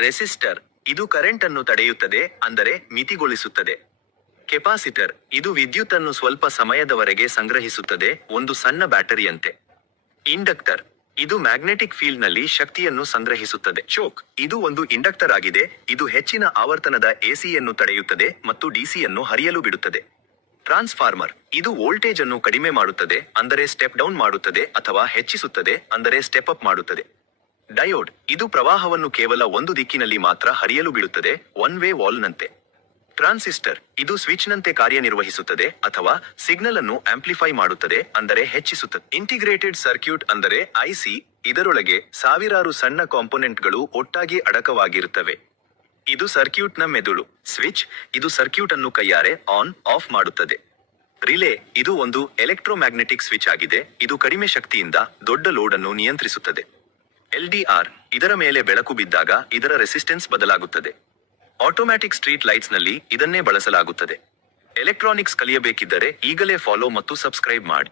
Resistor ಇದು current ಅನ್ನು ತಡೆಯುತ್ತದೆ, ಅಂದರೆ ಮಿತಿಗೊಳಿಸುತ್ತದೆ. ಕೆಪಾಸಿಟರ್ ಇದು ವಿದ್ಯುತ್ ಅನ್ನು ಸ್ವಲ್ಪ ಸಮಯದವರೆಗೆ ಸಂಗ್ರಹಿಸುತ್ತದೆ, ಒಂದು ಸಣ್ಣ ಬ್ಯಾಟರಿಯಂತೆ. ಇಂಡಕ್ಟರ್ ಇದು ಮ್ಯಾಗ್ನೆಟಿಕ್ ಫೀಲ್ಡ್ ನಲ್ಲಿ ಶಕ್ತಿಯನ್ನು ಸಂಗ್ರಹಿಸುತ್ತದೆ. ಚೋಕ್ ಇದು ಒಂದು ಇಂಡಕ್ಟರ್ ಆಗಿದೆ, ಇದು ಹೆಚ್ಚಿನ ಆವರ್ತನದ ಎಸಿಯನ್ನು ತಡೆಯುತ್ತದೆ ಮತ್ತು ಡಿಸಿಯನ್ನು ಹರಿಯಲು ಬಿಡುತ್ತದೆ. ಟ್ರಾನ್ಸ್ಫಾರ್ಮರ್ ಇದು ವೋಲ್ಟೇಜ್ ಅನ್ನು ಕಡಿಮೆ ಮಾಡುತ್ತದೆ, ಅಂದರೆ ಸ್ಟೆಪ್ ಡೌನ್ ಮಾಡುತ್ತದೆ, ಅಥವಾ ಹೆಚ್ಚಿಸುತ್ತದೆ, ಅಂದರೆ ಸ್ಟೆಪ್ ಅಪ್ ಮಾಡುತ್ತದೆ. ಡಯೋಡ್ ಇದು ಪ್ರವಾಹವನ್ನು ಕೇವಲ ಒಂದು ದಿಕ್ಕಿನಲ್ಲಿ ಮಾತ್ರ ಹರಿಯಲು ಬಿಡುತ್ತದೆ, ಒನ್ ವೇ ವಾಲ್ನಂತೆ. ಟ್ರಾನ್ಸಿಸ್ಟರ್ ಇದು ಸ್ವಿಚ್ನಂತೆ ಕಾರ್ಯನಿರ್ವಹಿಸುತ್ತದೆ ಅಥವಾ ಸಿಗ್ನಲ್ ಅನ್ನು ಆಂಪ್ಲಿಫೈ ಮಾಡುತ್ತದೆ, ಅಂದರೆ ಹೆಚ್ಚಿಸುತ್ತದೆ. ಇಂಟಿಗ್ರೇಟೆಡ್ ಸರ್ಕ್ಯೂಟ್ ಅಂದರೆ ಐಸಿ, ಇದರೊಳಗೆ ಸಾವಿರಾರು ಸಣ್ಣ ಕಾಂಪೊನೆಂಟ್ಗಳು ಒಟ್ಟಾಗಿ ಅಡಕವಾಗಿರುತ್ತವೆ. ಇದು ಸರ್ಕ್ಯೂಟ್ನ ಮೆದುಳು. ಸ್ವಿಚ್ ಇದು ಸರ್ಕ್ಯೂಟ್ ಅನ್ನು ಕೈಯಾರೆ ಆನ್ ಆಫ್ ಮಾಡುತ್ತದೆ. ರಿಲೇ ಇದು ಒಂದು ಎಲೆಕ್ಟ್ರೋಮ್ಯಾಗ್ನೆಟಿಕ್ ಸ್ವಿಚ್ ಆಗಿದೆ, ಇದು ಕಡಿಮೆ ಶಕ್ತಿಯಿಂದ ದೊಡ್ಡ ಲೋಡ್ ಅನ್ನು ನಿಯಂತ್ರಿಸುತ್ತದೆ. ಎಲ್ಡಿಆರ್ ಇದರ ಮೇಲೆ ಬೆಳಕು ಬಿದ್ದಾಗ ಇದರ ರೆಸಿಸ್ಟೆನ್ಸ್ ಬದಲಾಗುತ್ತದೆ. ಆಟೋಮ್ಯಾಟಿಕ್ ಸ್ಟ್ರೀಟ್ ಲೈಟ್ಸ್ ನಲ್ಲಿ ಇದನ್ನೇ ಬಳಸಲಾಗುತ್ತದೆ. ಎಲೆಕ್ಟ್ರಾನಿಕ್ಸ್ ಕಲಿಯಬೇಕಿದ್ದರೆ ಈಗಲೇ ಫಾಲೋ ಮತ್ತು ಸಬ್ಸ್ಕ್ರೈಬ್ ಮಾಡಿ.